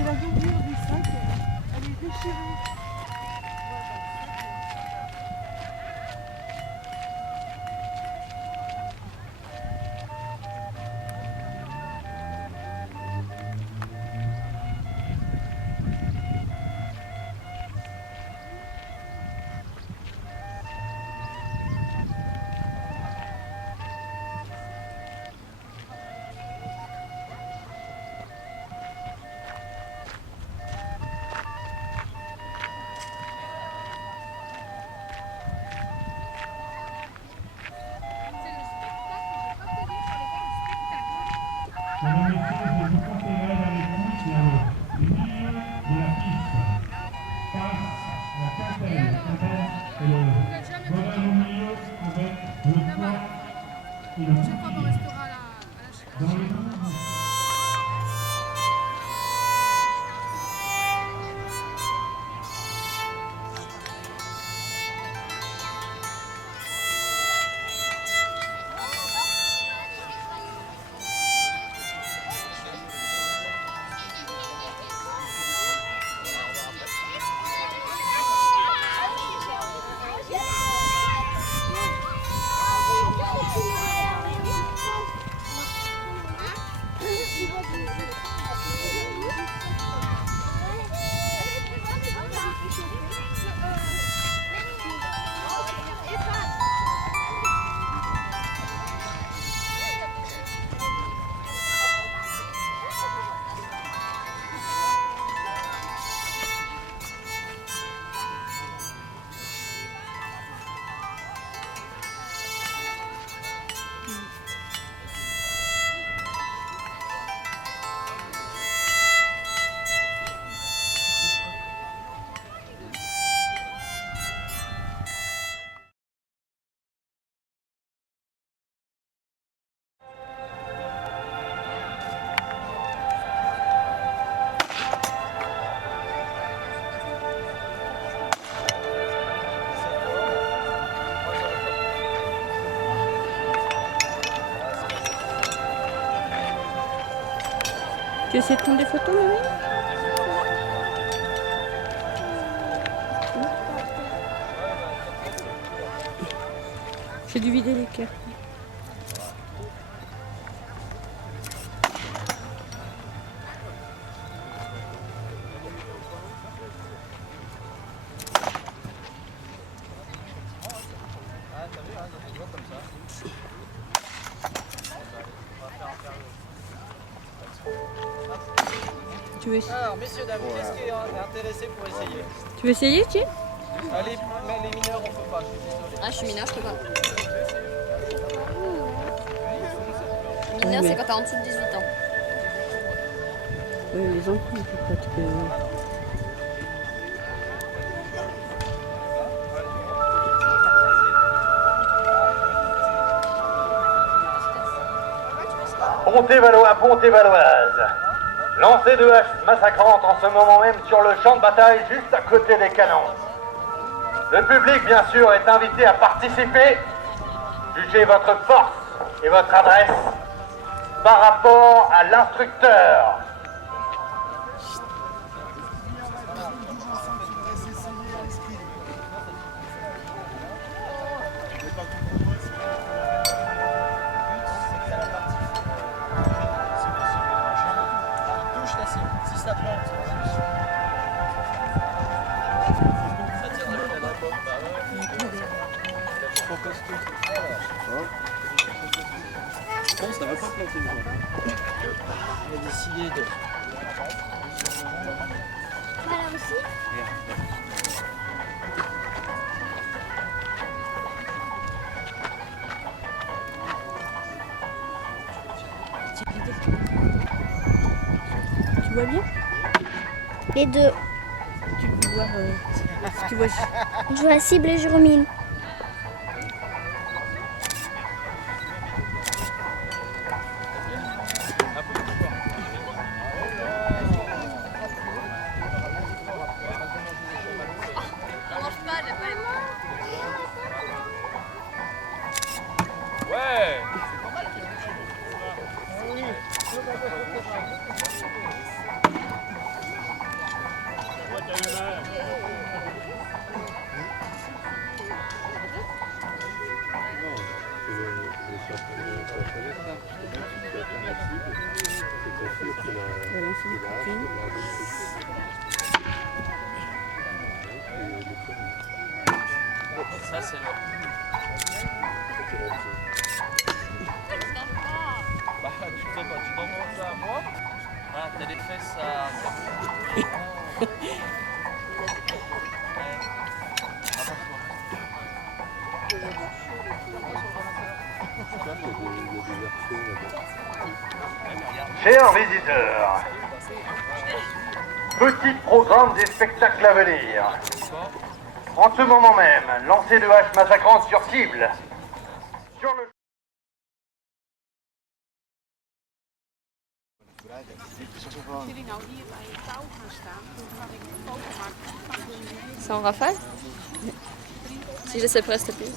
C'est la doublure du sac, elle est déchirée. Mesdames, Messieurs, je vous conseillerais d'aller plus vers le milieu de la piste. Passe la quintelle. Quintelle, c'est le voyage au milieu avec le poids et le bouclier. Dans les bouts, Tu essaies de prendre des photos, oui? J'ai dû vider les cartes. Tu veux essayer? Alors, messieurs, dames, qu'est-ce qui est intéressé pour essayer? Tu veux essayer, tu? Allez, les mineurs, on peut pas, je suis désolé. Ah, je suis mineur, je peux pas. Mineur, c'est quand t'es en dessous de 18 ans. Oui, les enfants, ils peuvent pas te... Pontévalois, Pontévaloise. Lancée de haches massacrantes en ce moment même sur le champ de bataille juste à côté des canons. Le public, bien sûr, est invité à participer. Jugez votre force et votre adresse par rapport à l'instructeur. Je pense que ça va pas planter le joint. On a décidé de... Voilà aussi. Tu vois bien? Les deux. Tu peux voir... tu vois... Je vois cible et je rumine. Ouais. Philippines. Ça, c'est le. Bah, tu demandes ça à moi. Ah, t'as les fesses à. Chers visiteurs, petit programme des spectacles à venir. En ce moment même, lancer de haches massacrantes sur cible. Sur le... Sans rafale? Si je sais pas, s'il te plaît.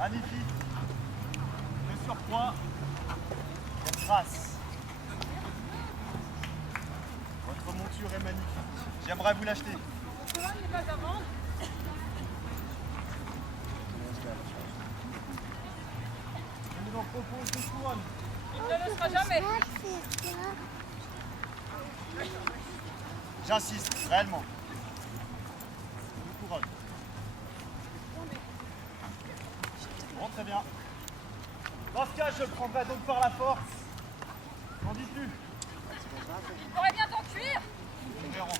Magnifique. De surcroît, quelle trace. Votre monture est magnifique. J'aimerais vous l'acheter. Je vous en propose une couronne. J'insiste, réellement. Une couronne. Bon, très bien. Dans ce cas, je le prendrai donc par la force. N'en dis plus. Il pourrait bien t'en cuire. Nous verrons.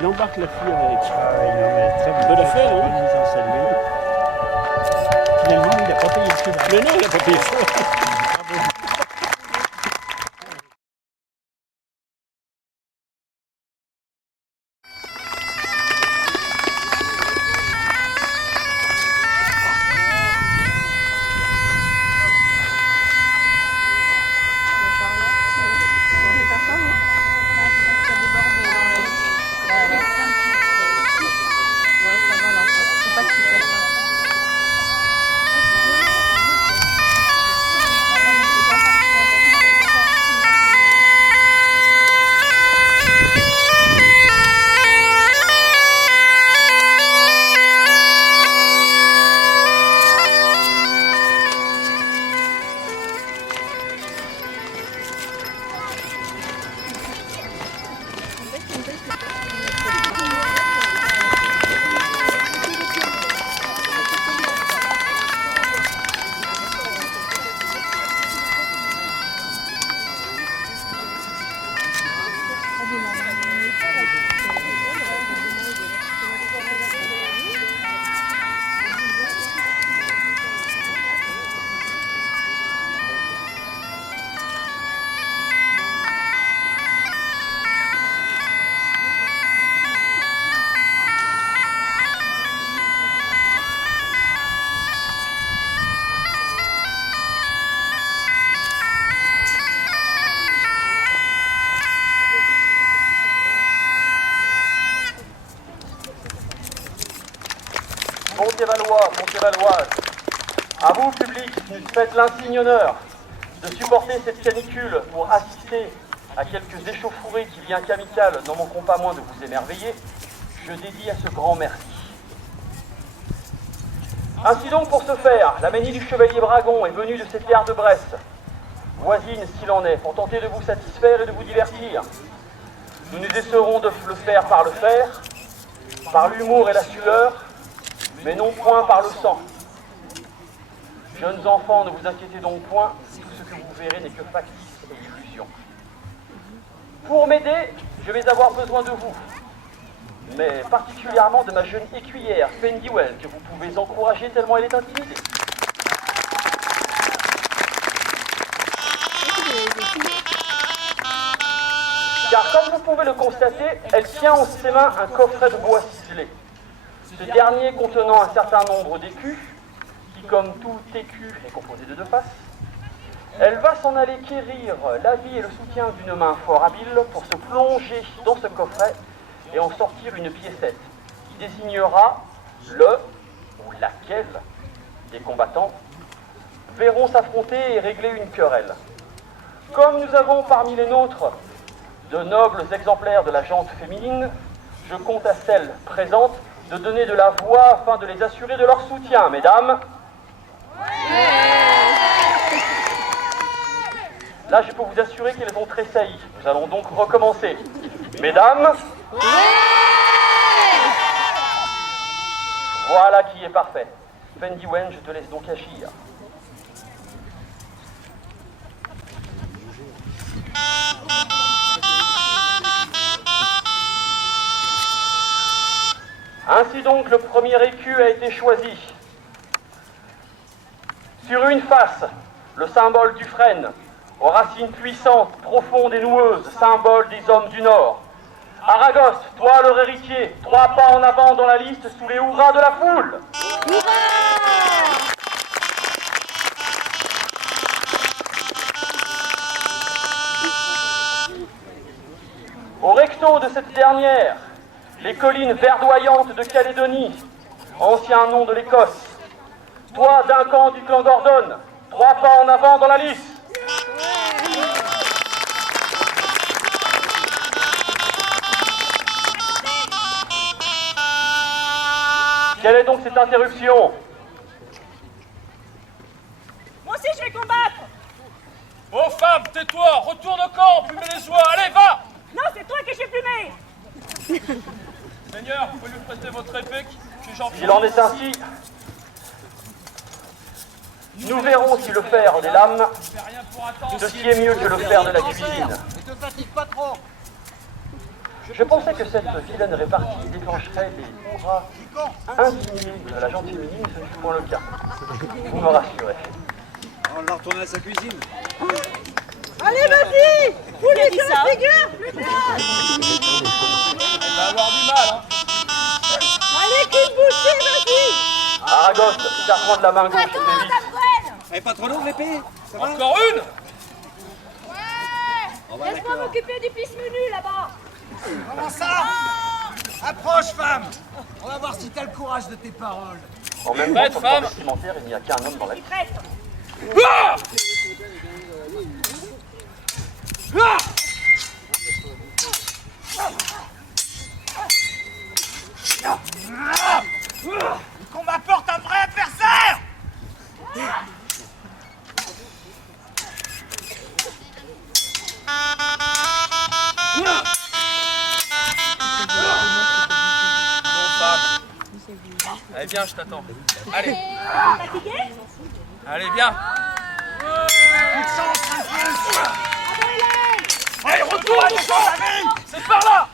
Il embarque la fille avec. Bonne affaire, hein. Finalement, il n'a pas payé le cheval. Mais non, il n'a pas payé le cheval. Montévalois, Montévaloises, à vous, public, faites l'insigne honneur de supporter cette canicule pour assister à quelques échauffourées qui, bien qu'amicales, n'en manqueront pas moins de vous émerveiller, je dédie à ce grand merci. Ainsi donc, pour ce faire, la manie du chevalier Bragon est venue de cette gare de Brest, voisine s'il en est, pour tenter de vous satisfaire et de vous divertir. Nous nous essaierons de le faire, par l'humour et la sueur, mais non point par le sang. Jeunes enfants, ne vous inquiétez donc point, tout ce que vous verrez n'est que factice et illusion. Pour m'aider, je vais avoir besoin de vous, mais particulièrement de ma jeune écuyère, Fendiwell, que vous pouvez encourager tellement elle est intimidée. Car comme vous pouvez le constater, elle tient en ses mains un coffret de bois ciselé. Ce dernier contenant un certain nombre d'écus, qui comme tout écu est composé de 2 faces, elle va s'en aller quérir l'avis et le soutien d'une main fort habile pour se plonger dans ce coffret et en sortir une piécette qui désignera le ou laquelle des combattants verront s'affronter et régler une querelle. Comme nous avons parmi les nôtres de nobles exemplaires de la gente féminine, je compte à celles présentes de donner de la voix afin de les assurer de leur soutien, mesdames. Là, je peux vous assurer qu'elles ont tressailli. Nous allons donc recommencer. Mesdames. Voilà qui est parfait. Fendiwen, je te laisse donc agir. Ainsi donc, le premier écu a été choisi. Sur une face, le symbole du frêne, aux racines puissantes, profondes et noueuses, symbole des hommes du Nord. Aragos, toi leur héritier, 3 pas en avant dans la liste sous les hurrahs de la foule. Au recto de cette dernière, les collines verdoyantes de Calédonie, ancien nom de l'Écosse. Toi, Duncan du clan Gordon, 3 pas en avant dans la liste. Quelle est donc cette interruption? Moi aussi je vais combattre. Oh femme, tais-toi, retourne au camp, plumez les oies, allez, va! Non, c'est toi que j'ai plumé. Seigneur, vous pouvez lui prêter votre épée, que j'en S'il en est ainsi, nous verrons si le fer des lames, ceci est mieux que le fer de la cuisine. Ne te fatigue pas trop. Je pensais que cette vilaine répartie déclencherait des hurrahs indignés de la gente féminine, ce n'est point le cas. Vous me rassurez. On va retourner à sa cuisine. Allez, vas-y. Foulez sur la figure. Elle va avoir du mal, hein. Allez, coup de boucher, vas-y. Aragos, serre-moi de la main gauche, fais vite. Elle est pas trop lourde l'épée. Ça va? Encore une? Laisse-moi m'occuper du pisse-menu là-bas. Comment ça? Approche, femme. On va voir si t'as le courage de tes paroles. En même temps, sur le plan vestimentaire, il n'y a qu'un homme dans la vie. Prête. Ah! Ah! Qu'on m'apporte un vrai adversaire. Allez, viens, je t'attends. Allez. Fatigué? Allez, viens. Allez, retourne au camp. C'est par là.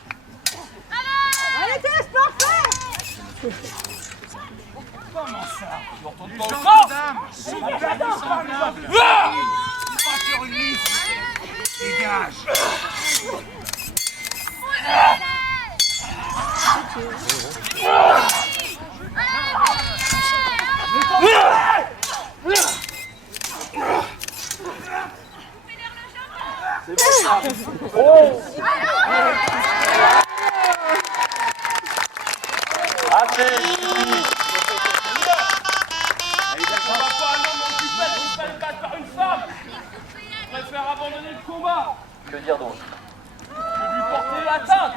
Allez, t'es parfait. Comment ça? Tu retournes pas au camp? Ah! Pas sur une liste. Dégage. Oh! Assez ici. On va pas un homme occupé de se faire battre par une femme. Que dire d'autre? Lui porter atteinte.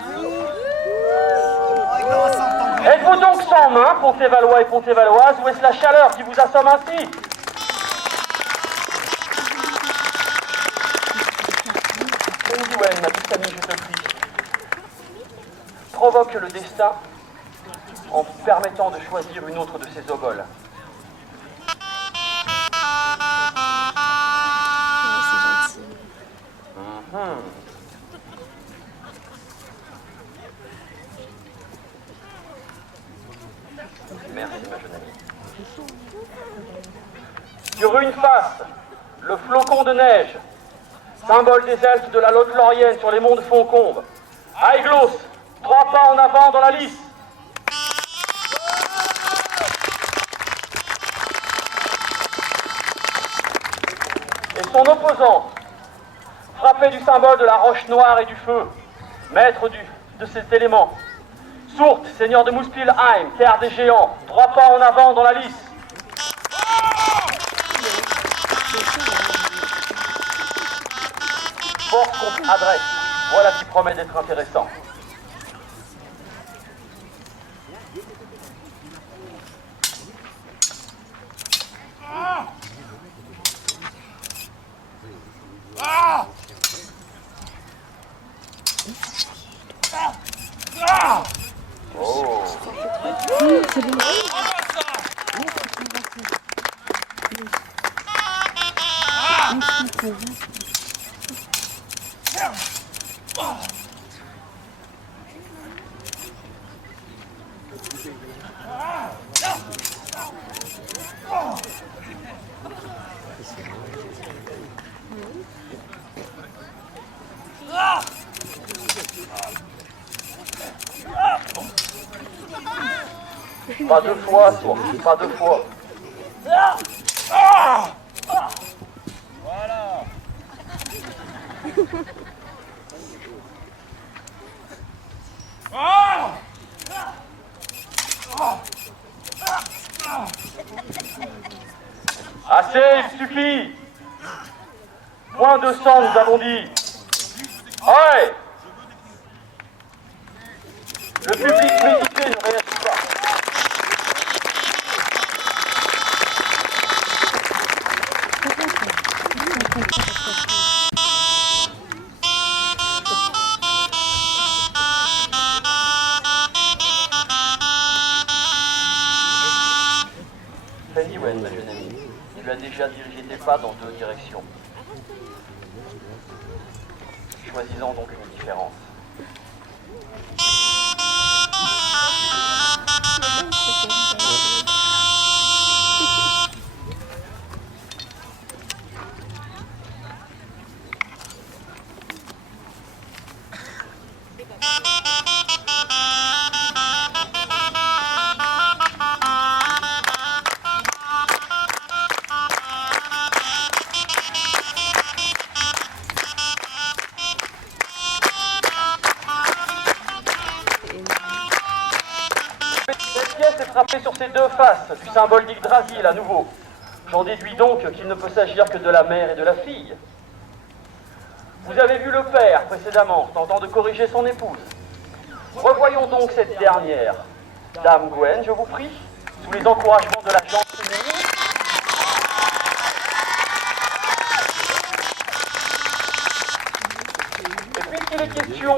Êtes-vous donc sans main, Pontévalois et Pontévaloises, ou est-ce la chaleur qui vous assomme ainsi? Penguin, ma petite amie, je te prie, provoque le destin en permettant de choisir une autre de ses oboles. C'est gentil. Merci, ma jeune amie. Sur une face, le flocon de neige, symbole des elfes de la Lothlorienne sur les monts de Foncombe. Aiglos, 3 pas en avant dans la lice. Et son opposant, frappé du symbole de la roche noire et du feu, maître de cet élément. Sourte, seigneur de Muspelheim, terre des géants, 3 pas en avant dans la lice. Force contre adresse, voilà qui promet d'être intéressant. Oh. C'est bon. Pas 2 fois, toi, pas 2 fois. Voilà. Assez, il suffit. Moins de sang, nous avons dit. Ouais. Le public médité ne réagit pas. Penguin, ma jeune amie, tu as déjà dirigé tes pas dans 2 directions. Choisis-en donc une différence. Cette pièce est frappée sur ses 2 faces, du symbole d'Yggdrasil à nouveau. J'en déduis donc qu'il ne peut s'agir que de la mère et de la fille. Vous avez vu le père précédemment, tentant de corriger son épouse. Revoyons donc cette dernière. Dame Gwen, je vous prie, sous les encouragements de la gente féminine. Et puisqu'il est question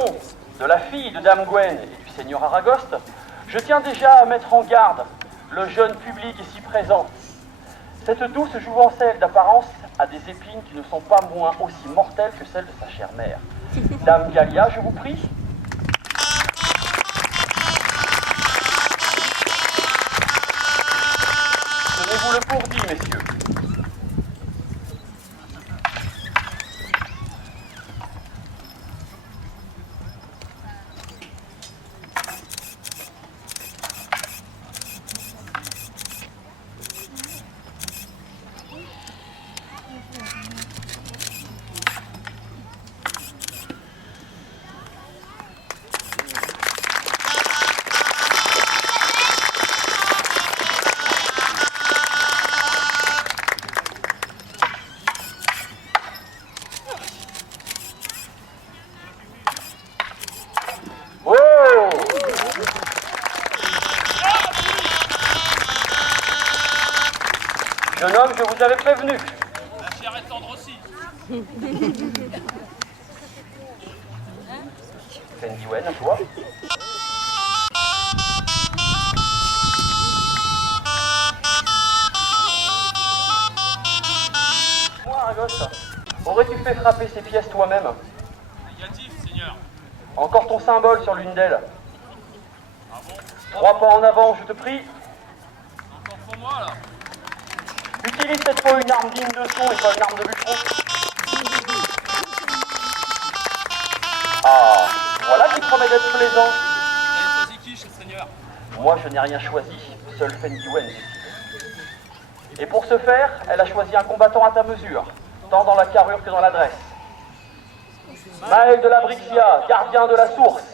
de la fille de Dame Gwen et du seigneur Aragost, je tiens déjà à mettre en garde le jeune public ici présent. Cette douce jouvencelle d'apparence a des épines qui ne sont pas moins aussi mortelles que celles de sa chère mère. Dame Galia, je vous prie. Tenez-vous le pour dit, messieurs. l'avais prévenu. La chair est tendre aussi. Fendi Wen, à toi. Moi, Argos, aurais-tu fait frapper ces pièces toi-même? Négatif, Seigneur. Encore ton symbole sur l'une d'elles. Ah bon? 3 pas en avant, je te prie. Encore pour moi, là. Utilise cette fois une arme digne de son et pas une arme de bûcheron. Ah, voilà qui promet d'être plaisant. Vous avez choisi qui, cher Seigneur? Moi, je n'ai rien choisi. Seul Fendi Wen décide. Et pour ce faire, elle a choisi un combattant à ta mesure, tant dans la carrure que dans l'adresse. Maël de la Brixia, gardien de la source,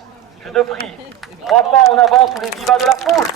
je te prie, 3 pas en avant sous les vivas de la foule.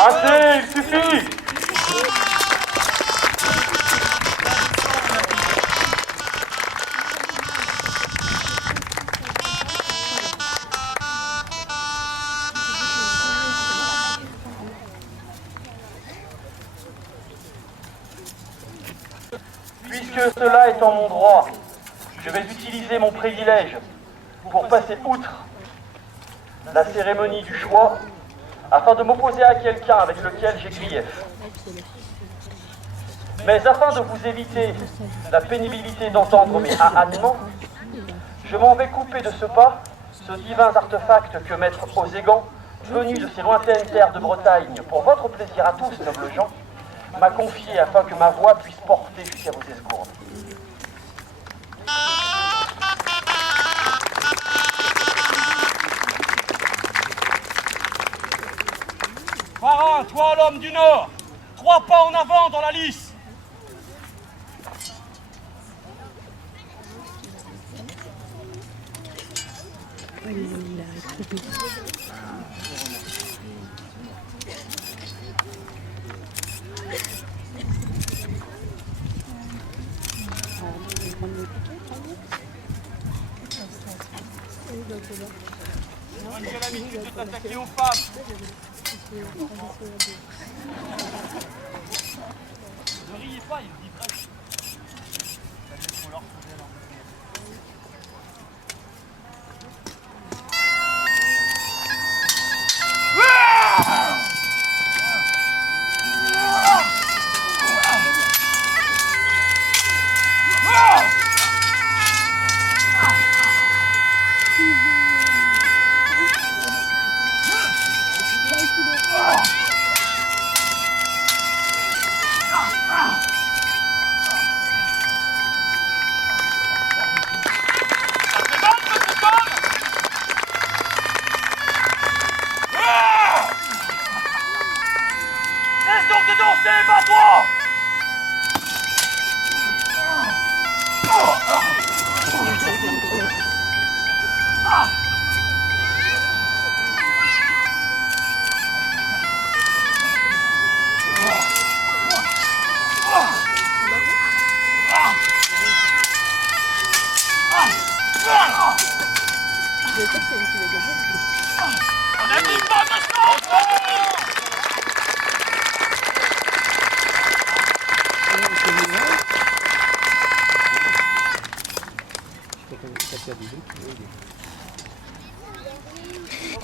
Assez, il suffit! Puisque cela est en mon droit, je vais utiliser mon privilège pour passer outre la cérémonie du choix afin de m'opposer à quelqu'un avec lequel j'ai grief. Mais afin de vous éviter la pénibilité d'entendre mes ahannements, je m'en vais couper de ce pas ce divin artefact que maître Oségan, venu de ces lointaines terres de Bretagne, pour votre plaisir à tous, nobles gens, m'a confié afin que ma voix puisse porter jusqu'à vos esgourdes. Parrain, toi l'homme du Nord, 3 pas en avant dans la lice. Moi, j'ai l'habitude de t'attaquer aux femmes. Ne riez pas, il dit vrai.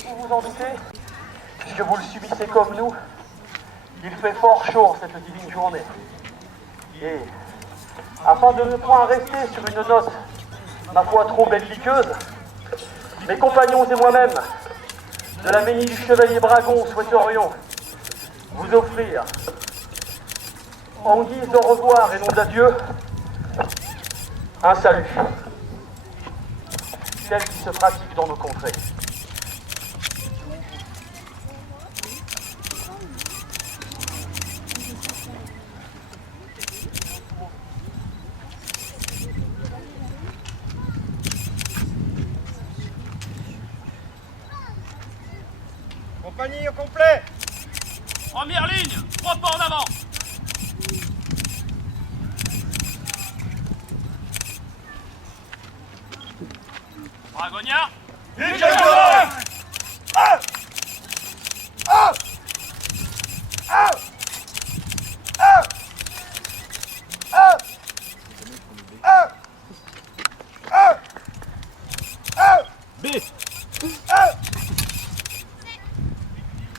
Vous vous en doutez, puisque vous le subissez comme nous, il fait fort chaud en cette divine journée. Et afin de ne point rester sur une note, ma foi, trop belliqueuse, mes compagnons et moi-même de la Mairie du Chevalier Bragon, souhaiterions vous offrir, en guise d'au revoir et non d'adieu, un salut, tel qui se pratique dans nos contrées. Compagnie au complet. Première ligne, 3 pas en avant. Dragonia.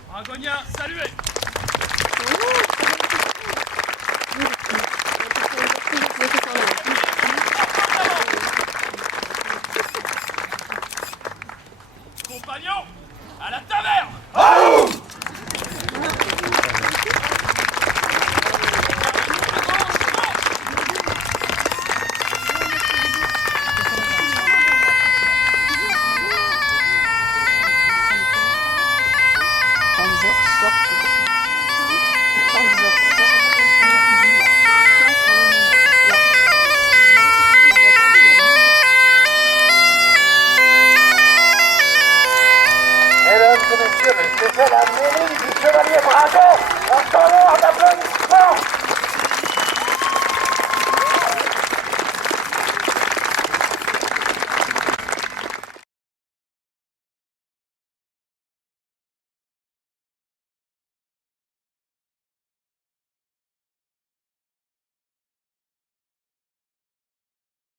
Dragonia, saluez. Compagnons, à la taverne. Mesdames et messieurs, c'était la Mairie du Chevalier Bragon.